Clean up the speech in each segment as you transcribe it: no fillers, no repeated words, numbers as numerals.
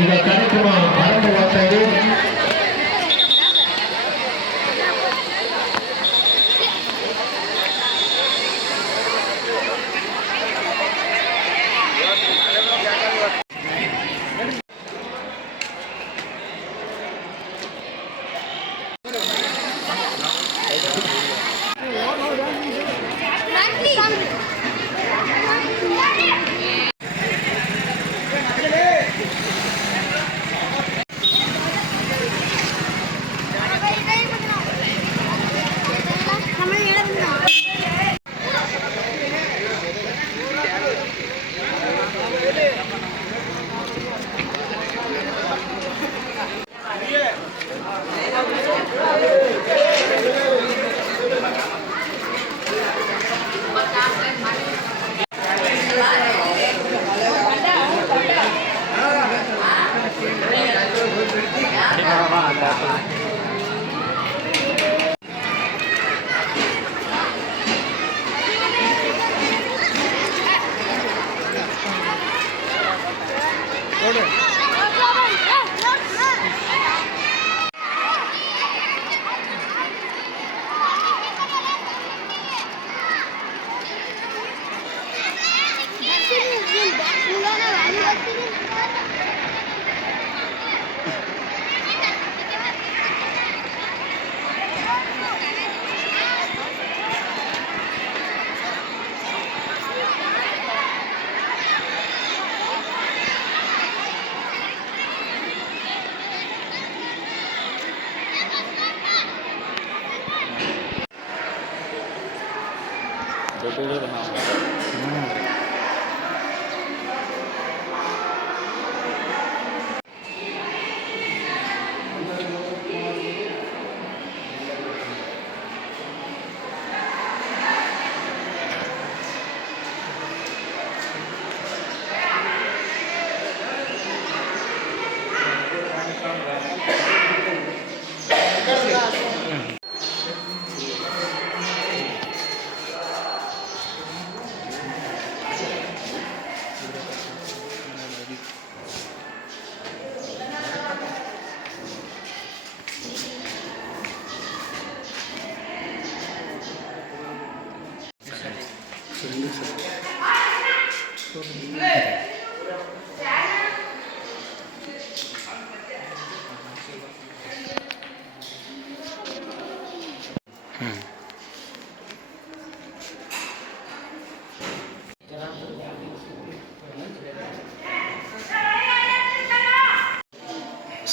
ಈಗ ಕಾರ್ಯಕ್ರಮ ಆರಂಭವಾಗ್ತಾ ಇದೆ.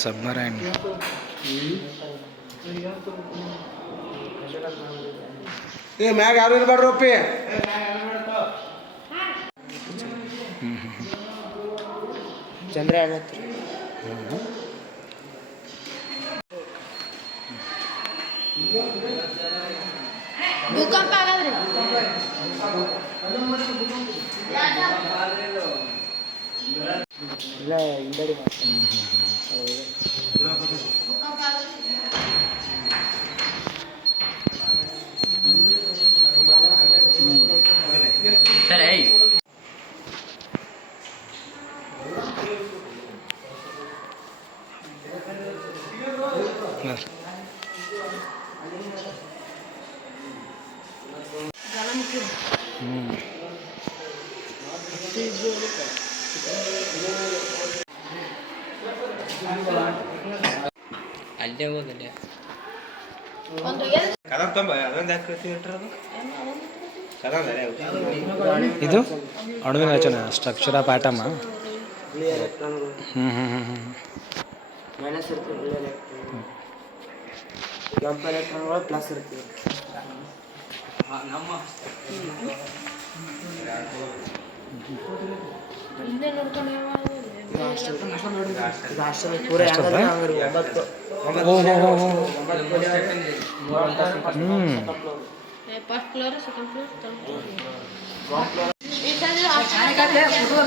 ಸಬ್ಮರೈನ್ ಮ್ಯಾಗ ಯಾರು ಇರ್ಬಾರ್ರಪ್ಪಿ. ಚಂದ್ರಯಾನ ಭೂಕಂಪ ಆಗದ್ರಿ. ಇಲ್ಲ ಹಿಂದಡಿ ಸರಿ ಅಲ್ಲೇ ಹೋಗಲ್ಲೇ ಇದು ಅಣುವಿನ ರಚನೆ ಸ್ಟ್ರಕ್ಚರ್ ಆಫ್ ಆಟಮ್. ಮೈನಸ್ ಇರ್ತದೆ, ಕೆಂಪು ಎಲೆಕ್ಟ್ರಾನ್ಗಳು ಪ್ಲಸ್ ಇರ್ತದೆ. ಪೂರ first floor, second floor, third floor.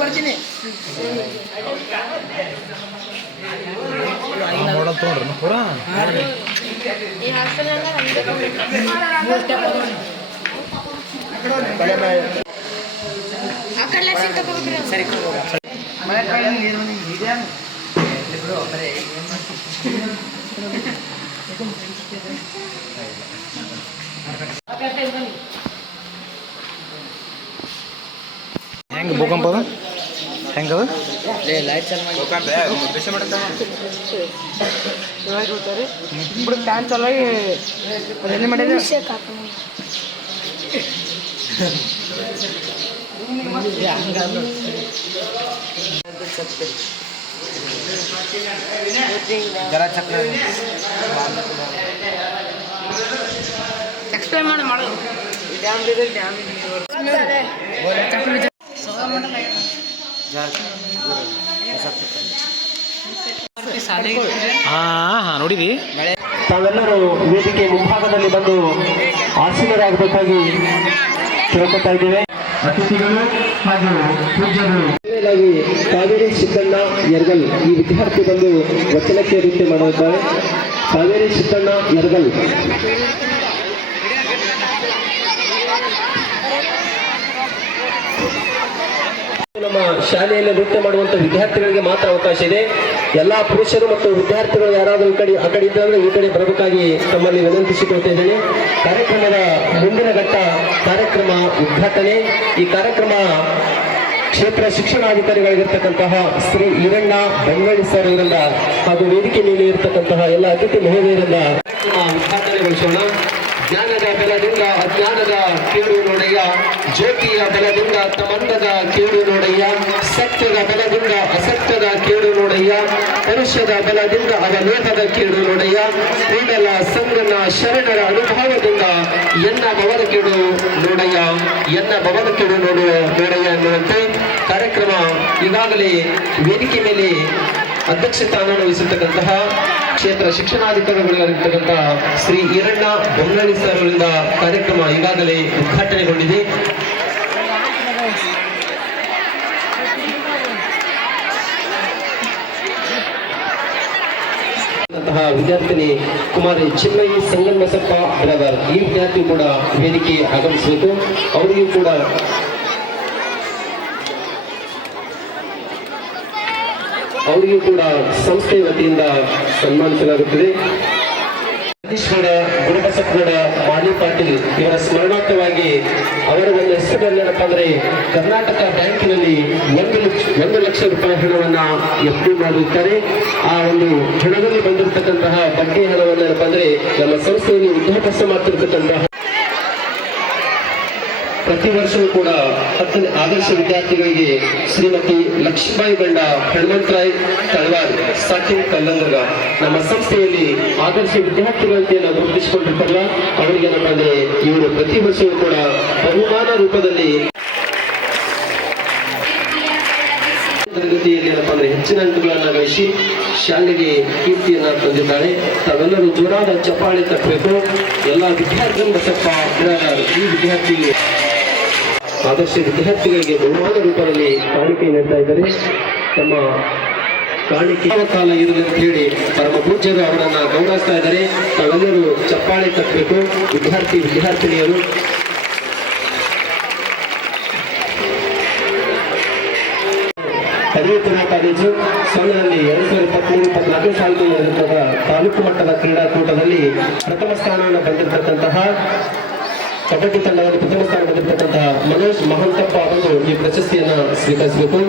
ಬರ್ತೀನಿ ನೋಡೋಣ ಪೂರ ಈ ಹಾಸ್ಟೆಲ್ ಸರಿ ಹೆಂಗೆ ಭೂಕಂಪ ಅದ ಹೆಂಗದ ಲೈಟ್ ಚಾಲು ಮಾಡಿ ఇప్పుడు ఫ్యాన్ చల్లాగి అదేం ಮಾಡಿದ್ರೆ ಜರ ಚಕ್ರ ಎಕ್ಸ್ಪ್ಲೇನ್ ಮಾಡು ಡ್ಯಾಮ್ ಇದೆ ಡ್ಯಾಮ್ ಹಾಂ ಹಾಂ ನೋಡಿದಿ ತಾವೆಲ್ಲರೂ ವೇದಿಕೆ ಮುಂಭಾಗದಲ್ಲಿ ಬಂದು ಆಶೀರ್ವಾದರಾಗಬೇಕಾಗಿ ಕೇಳ್ಕೊತಾ ಇದ್ದೇವೆ. ಅತಿಥಿಗಳು ಹಾಗೂ ಪೂಜ್ಯರು ಕಾವೇರಿ ಸಿದ್ದಣ್ಣ ಯರ್ಗಲ್ ಈ ವಿದ್ಯಾರ್ಥಿ ಬಂದು ವಚನಕ್ಕೆ ನೃತ್ಯ ಮಾಡಿದ್ದಾರೆ. ಕಾವೇರಿ ಸಿದ್ದಣ್ಣ ಯರ್ಗಲ್ ನಮ್ಮ ಶಾಲೆಯಲ್ಲಿ ನೃತ್ಯ ಮಾಡುವಂತ ವಿದ್ಯಾರ್ಥಿಗಳಿಗೆ ಮಾತ್ರ ಅವಕಾಶ ಇದೆ. ಎಲ್ಲಾ ಪುರುಷರು ಮತ್ತು ವಿದ್ಯಾರ್ಥಿಗಳು ಯಾರಾದರೂ ಆ ಕಡೆ ಇದ್ದರೆ ಈ ಕಡೆ ಬರಬೇಕಾಗಿ ತಮ್ಮಲ್ಲಿ ವಿನಂತಿಸಿಕೊಳ್ತಾ ಇದ್ದೇನೆ. ಕಾರ್ಯಕ್ರಮದ ಮುಂದಿನ ಘಟ್ಟ ಕಾರ್ಯಕ್ರಮ ಉದ್ಘಾಟನೆ. ಈ ಕಾರ್ಯಕ್ರಮ ಕ್ಷೇತ್ರ ಶಿಕ್ಷಣಾಧಿಕಾರಿಗಳಿರ್ತಕ್ಕಂತಹ ಶ್ರೀ ಈರಣ್ಣ ಬೆಂಗಳೂರು ಸರ್ ಇವರಿಂದ ಹಾಗೂ ವೇದಿಕೆ ಮೇಲೆ ಇರತಕ್ಕಂತಹ ಎಲ್ಲ ಅತಿಥಿ ಮಹೋದಯರಿಂದ ಕಾರ್ಯಕ್ರಮ ಉದ್ಘಾಟನೆಗೊಳಿಸೋಣ. ಜ್ಞಾನದ ಬಲದಿಂದ ಅಜ್ಞಾನದ ಕೇಡು ನೋಡಯ್ಯ, ಜ್ಯೋತಿಯ ಬಲದಿಂದ ತಮಂದದ ಕೇಡು ನೋಡಯ್ಯ, ಸತ್ಯದ ಬಲದಿಂದ ಅಸತ್ಯದ ಕೇಡು ನೋಡಯ್ಯ, ಪರುಷದ ಬಲದಿಂದ ಅವಲೇಹದ ಕೇಡು ನೋಡಯ್ಯ, ಕೂಡಲ ಸಂಗನ ಶರಣರ ಅನುಭವದಿಂದ ಎನ್ನ ಭವದ ಕೇಡು ನೋಡಯ್ಯ, ಎನ್ನ ಭವದ ಕೇಡು ನೋಡಯ್ಯ ಎನ್ನುವಂತೆ ಕಾರ್ಯಕ್ರಮ ಈಗಾಗಲೇ ವೇದಿಕೆ ಮೇಲೆ ಅಧ್ಯಕ್ಷಸ್ಥಾನವನ್ನು ವಹಿಸಿರ್ತಕ್ಕಂತಹ ಕ್ಷೇತ್ರ ಶಿಕ್ಷಣಾಧಿಕಾರಿಗಳಿರ್ತಕ್ಕಂತಹ ಶ್ರೀ ಈರಣ್ಣ ಬೆಂಗಳೂರು ಸರ್ ಅವರಿಂದ ಕಾರ್ಯಕ್ರಮ ಈಗಾಗಲೇ ಉದ್ಘಾಟನೆಗೊಂಡಿದೆ. ವಿದ್ಯಾರ್ಥಿನಿ ಕುಮಾರಿ ಚಿನ್ಮಯಿ ಸಂಗಮಸಪ್ಪ ಬ್ರದರ್ ಈ ವಿದ್ಯಾರ್ಥಿ ಕೂಡ ವೇದಿಕೆ ಆಗಮಿಸಬೇಕು. ಅವರಿಗೂ ಕೂಡ ಸಂಸ್ಥೆ ವತಿಯಿಂದ ಸನ್ಮಾನಿಸಲಾಗುತ್ತದೆ. ಜಗದೀಶ್ವರ ಗುರುಬಸಪ್ಪಗೌಡ ಮಾಲಿ ಪಾಟೀಲ್ ಇವರ ಸ್ಮರಣಾರ್ಥವಾಗಿ ಅವರ ಒಂದು ಹೆಸರೇನಪ್ಪ ಅಂದ್ರೆ ಕರ್ನಾಟಕ ಬ್ಯಾಂಕಿನಲ್ಲಿ 1 ಲಕ್ಷ ರೂಪಾಯಿ ಹಣವನ್ನ FD ಮಾಡಿರುತ್ತಾರೆ. ಆ ಒಂದು ಹಣದಲ್ಲಿ ಬಂದಿರತಕ್ಕಂತಹ ಬಡ್ಡಿ ಹಣವನ್ನ ಏನಪ್ಪ ಅಂದ್ರೆ ನಮ್ಮ ಸಂಸ್ಥೆಯಲ್ಲಿ ವಿದ್ಯಾಭ್ಯಾಸ ಮಾಡ್ತಿರ್ತಕ್ಕಂತಹ ಪ್ರತಿ ವರ್ಷವೂ ಕೂಡ 10ನೇ ಆದರ್ಶ ವಿದ್ಯಾರ್ಥಿಗಳಿಗೆ ಶ್ರೀಮತಿ ಲಕ್ಷ್ಮೀಬಾಯಿ ಗಂಡ ಹನುಮಂತರಾಯ್ ತಳವಾರ್ ಸಾಕಿನ್ ಕಲ್ಲಂಗರ್ಗ ನಮ್ಮ ಸಂಸ್ಥೆಯಲ್ಲಿ ಆದರ್ಶ ವಿದ್ಯಾರ್ಥಿಗಳಂತೆ ನಾವು ಗುರುತಿಸಿಕೊಂಡಿರ್ತಾರಲ್ಲ ಅವರಿಗೆ ಏನಪ್ಪ ಅಂದ್ರೆ ಇವರು ಪ್ರತಿ ವರ್ಷವೂ ಕೂಡ ಬಹುಮಾನ ರೂಪದಲ್ಲಿ ತರಗತಿಯಲ್ಲಿ ಏನಪ್ಪ ಅಂದ್ರೆ ಹೆಚ್ಚಿನ ಅಂಕಗಳನ್ನ ಗಳಿಸಿ ಶಾಲೆಗೆ ಕೀರ್ತಿಯನ್ನ ತಂದಿದ್ದಾರೆ. ತಾವೆಲ್ಲರೂ ಜೋರಾದ ಚಪ್ಪಾಳೆ ತಟ್ಟಬೇಕು. ಎಲ್ಲ ವಿದ್ಯಾರ್ಥಿ ಬಸಪ್ಪ ಈ ವಿದ್ಯಾರ್ಥಿ ಆದರ್ಶ ವಿದ್ಯಾರ್ಥಿಗಳಿಗೆ ಬಹುಮಾನ ರೂಪದಲ್ಲಿ ಕಾಣಿಕೆ ನೀಡ್ತಾ ಇದ್ದಾರೆ. ತಮ್ಮ ಕಾಣಿಕೆ ಕಾಲ ಇರಲಿ ಅಂತ ಹೇಳಿ ಪರಮ ಪೂಜ್ಯರು ಅವರನ್ನ ಗೌರವಿಸ್ತಾ ಇದ್ದಾರೆ. ತಾವೆಲ್ಲರೂ ಚಪ್ಪಾಳೆ ತಟ್ಟಬೇಕು. ವಿದ್ಯಾರ್ಥಿನಿಯರು ಪದವಿ ಪೂರ್ವ ಕಾಲೇಜು ಸೊನ್ನೆಯಲ್ಲಿ 2023-24 ಸಾಲಿನಲ್ಲಿ ನಡೆದಂತಹ ತಾಲೂಕು ಮಟ್ಟದ ಕ್ರೀಡಾಕೂಟದಲ್ಲಿ ಪ್ರಥಮ ಸ್ಥಾನವನ್ನು ಬಂದಿರತಕ್ಕಂತಹ ಕಬಡ್ಡಿ ತಂಡದಲ್ಲಿ ಪ್ರಥಮ ಸ್ಥಾನ ಬಂದಿರತಕ್ಕಂತಹ ಮನೋಜ್ ಮಹಂತಪ್ಪ ಅವರು ಈ ಪ್ರಶಸ್ತಿಯನ್ನು ಸ್ವೀಕರಿಸಬೇಕು.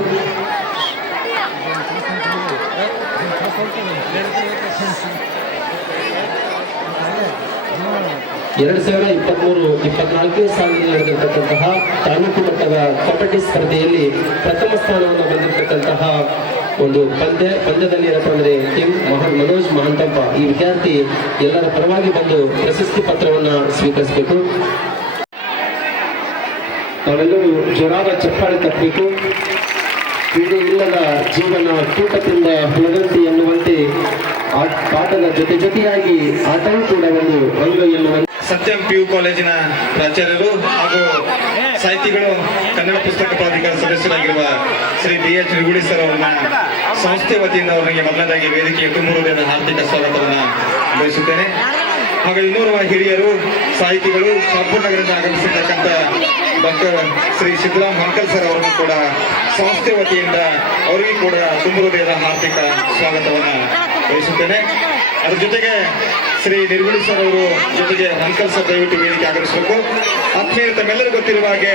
ಎರಡು 2023-24 ಸಾಲಿನಲ್ಲಿ ನಡೆದಿರತಕ್ಕಂತಹ ತಾಲೂಕು ಮಟ್ಟದ ಕಬಡ್ಡಿ ಸ್ಪರ್ಧೆಯಲ್ಲಿ ಪ್ರಥಮ ಸ್ಥಾನವನ್ನು ಬಂದಿರತಕ್ಕಂತಹ ಒಂದು ಪಂದ್ಯದಲ್ಲಿ ಏನಪ್ಪ ಅಂದ್ರೆ ಮನೋಜ್ ಮಹಂತಪ್ಪ ಈ ವಿದ್ಯಾರ್ಥಿ ಎಲ್ಲರ ಪರವಾಗಿ ಬಂದು ಪ್ರಶಸ್ತಿ ಪತ್ರವನ್ನ ಸ್ವೀಕರಿಸಬೇಕು. ತಾವೆಲ್ಲರೂ ಜೋರಾದ ಚಪ್ಪಾಳೆ ತಟ್ಟಬೇಕು. ಕ್ರೀಡೆ ಇಲ್ಲದ ಜೀವನ ಕೂಟದಿಂದ ಹೊಲದಂತೆ ಎನ್ನುವಂತೆ ಪಾಠದ ಜೊತೆಯಾಗಿ ಆಟವೂ ಕೂಡ ಒಂದು ಅಂಗ ಎನ್ನುವಂತೆ ಸತ್ಯಂ PU ಕಾಲೇಜಿನ ಪ್ರಾಚಾರ್ಯರು ಹಾಗೂ ಸಾಹಿತಿಗಳು ಕನ್ನಡ ಪುಸ್ತಕ ಪ್ರಾಧಿಕಾರ ಸದಸ್ಯರಾಗಿರುವ ಶ್ರೀ BH ನಿಗುಡಿ ಸರ್ ಅವರನ್ನ ಸಂಸ್ಥೆ ವತಿಯಿಂದ ಅವರಿಗೆ ಮೊದಲನೇದಾಗಿ ವೇದಿಕೆಗೆ ತುಂಬುವುದರಿಂದ ಹಾರ್ದಿಕ ಸ್ವಾಗತವನ್ನು ಬಯಸುತ್ತೇನೆ. ಹಾಗೂ ಇನ್ನೋರ್ವ ಹಿರಿಯರು ಸಾಹಿತಿಗಳು ಶಾಪುರ್ ನಗರದಿಂದ ಆಗಮಿಸಿರ್ತಕ್ಕಂಥ ಡಾಕ್ಟರ್ ಶ್ರೀ ಸಿದ್ದರಾಮ್ ಹಂಕಲ್ ಸರ್ ಅವರನ್ನು ಕೂಡ ಸಂಸ್ಥೆ ವತಿಯಿಂದ ಅವರಿಗೂ ಕೂಡ ತುಂಬ ಹೃದಯದ ಹಾರ್ದಿಕ ಸ್ವಾಗತವನ್ನು ಬಯಸುತ್ತೇನೆ. ಅದ್ರ ಜೊತೆಗೆ ಶ್ರೀ ನಿರ್ಗುಡಿ ಸರ್ ಅವರು ಜೊತೆಗೆ ಹಂಕಲ್ ಸರ್ ದಯವಿಟ್ಟು ವೇದಿಕೆ ಆಗಮಿಸಬೇಕು. ಆತ್ಮೀಯ ತಮ್ಮೆಲ್ಲರಿಗೂ ಗೊತ್ತಿರುವ ಹಾಗೆ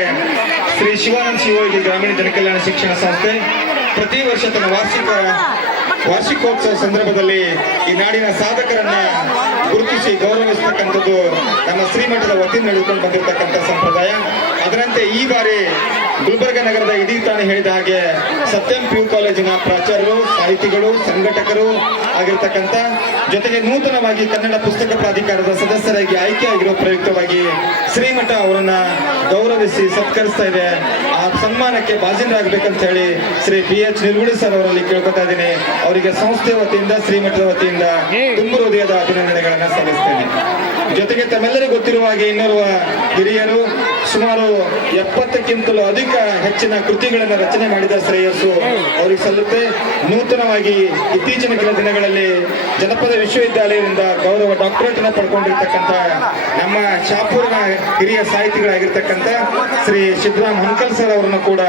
ಶ್ರೀ ಶಿವಾನಂದ ಶಿವಯೋಗಿ ಗ್ರಾಮೀಣ ಜನಕಲ್ಯಾಣ ಶಿಕ್ಷಣ ಸಂಸ್ಥೆ ಪ್ರತಿ ವರ್ಷ ತನ್ನ ವಾರ್ಷಿಕೋತ್ಸವ ಸಂದರ್ಭದಲ್ಲಿ ಈ ನಾಡಿನ ಸಾಧಕರನ್ನ ಗುರುತಿಸಿ ಗೌರವಿಸ್ತಕ್ಕಂಥದ್ದು ನಮ್ಮ ಶ್ರೀಮಠದ ವತಿಯಿಂದ ನಡೆದುಕೊಂಡು ಬಂದಿರತಕ್ಕಂಥ ಸಂಪ್ರದಾಯ. ಅದರಂತೆ ಈ ಬಾರಿ ಗುಲ್ಬರ್ಗ ನಗರದ ಇದೀ ತಾನೇ ಹೇಳಿದ ಹಾಗೆ ಸತ್ಯಂ PU ಕಾಲೇಜಿನ ಪ್ರಾಚಾರ್ಯರು, ಸಾಹಿತಿಗಳು, ಸಂಘಟಕರು ಆಗಿರ್ತಕ್ಕಂಥ ಜೊತೆಗೆ ನೂತನವಾಗಿ ಕನ್ನಡ ಪುಸ್ತಕ ಪ್ರಾಧಿಕಾರದ ಸದಸ್ಯರಾಗಿ ಆಯ್ಕೆಯಾಗಿರೋ ಪ್ರಯುಕ್ತವಾಗಿ ಶ್ರೀಮಠ ಅವರನ್ನ ಗೌರವಿಸಿ ಸತ್ಕರಿಸ್ತಾ ಇದೆ. ಆ ಸನ್ಮಾನಕ್ಕೆ ಭಾಜನರಾಗಬೇಕಂತ ಹೇಳಿ ಶ್ರೀ BH ನಿರ್ಗುಡಿ ಸರ್ ಅವರಲ್ಲಿ ಕೇಳ್ಕೊತಾ ಇದ್ದೀನಿ. ಅವರಿಗೆ ಸಂಸ್ಥೆ ವತಿಯಿಂದ ಶ್ರೀಮಠದ ವತಿಯಿಂದ ತುಂಬ ಹೃದಯದ ಅಭಿನಂದನೆಗಳನ್ನ ಸಲ್ಲಿಸ್ತೇನೆ. ಜೊತೆಗೆ ತಮ್ಮೆಲ್ಲರಿಗೂ ಗೊತ್ತಿರುವ ಹಾಗೆ ಇನ್ನೋರ್ವ ಹಿರಿಯರು ಸುಮಾರು 70ಕ್ಕಿಂತಲೂ ಹೆಚ್ಚಿನ ಕೃತಿಗಳನ್ನು ರಚನೆ ಮಾಡಿದ ಶ್ರೇಯಸ್ಸು ಅವರಿಗೆ ಸಲ್ಲುತ್ತೆ. ನೂತನವಾಗಿ ಇತ್ತೀಚಿನ ಕೆಲ ದಿನಗಳಲ್ಲಿ ಜನಪದ ವಿಶ್ವವಿದ್ಯಾಲಯದಿಂದ ಗೌರವ ಡಾಕ್ಟರೇಟ್ ಅನ್ನು ಪಡ್ಕೊಂಡಿರ್ತಕ್ಕಂಥ ನಮ್ಮ ಶಾಪುರ್ನ ಹಿರಿಯ ಸಾಹಿತಿಗಳಾಗಿರ್ತಕ್ಕಂಥ ಶ್ರೀ ಸಿದ್ದರಾಮ್ ಹಂಕಲ್ ಸರ್ ಅವರನ್ನು ಕೂಡ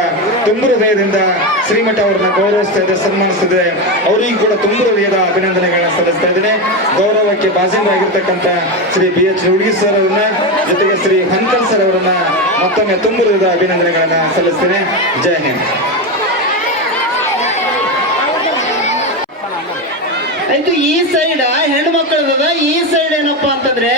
ತುಂಬ ಹೃದಯದಿಂದ ಶ್ರೀಮಠ ಅವರನ್ನ ಗೌರವಿಸ್ತಾ ಇದೆ, ಸನ್ಮಾನಿಸ್ತಿದೆ. ಅವರಿಗೂ ಕೂಡ ತುಂಬ ಹೃದಯದ ಅಭಿನಂದನೆಗಳನ್ನ ಸಲ್ಲಿಸ್ತಾ ಇದ್ದೇನೆ. ಗೌರವಕ್ಕೆ ಭಾಜನರಾಗಿರ್ತಕ್ಕಂಥ ಶ್ರೀ BH ನಿರ್ಗುಡಿ ಸರ್ ಅವರನ್ನ ಜೊತೆಗೆ ಶ್ರೀ ಹಂಕಲ್ ಸರ್ ಅವರನ್ನ ಮತ್ತೊಮ್ಮೆ ತುಂಬ ಹೃದಯದ ಅಭಿನಂದನೆಗಳನ್ನ ಸಲ್ಲಿಸ್ತೇನೆ. ಜೈ ಹಿಂದ್. ಆಯ್ತು, ಈ ಸೈಡ್ ಹೆಣ್ಣು ಮಕ್ಕಳದ, ಈ ಸೈಡ್ ಏನಪ್ಪಾ ಅಂತಂದ್ರೆ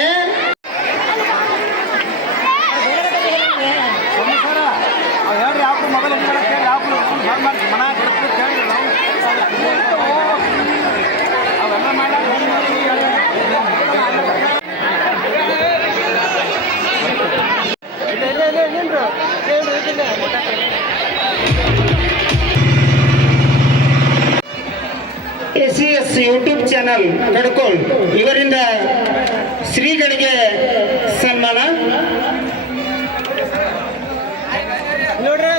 SES ಯೂಟ್ಯೂಬ್ ಚಾನಲ್ ಕಡ್ಕೋಲ್ ಇವರಿಂದ ಶ್ರೀಗಳಿಗೆ ಸನ್ಮಾನ. ನೋಡ್ರಿ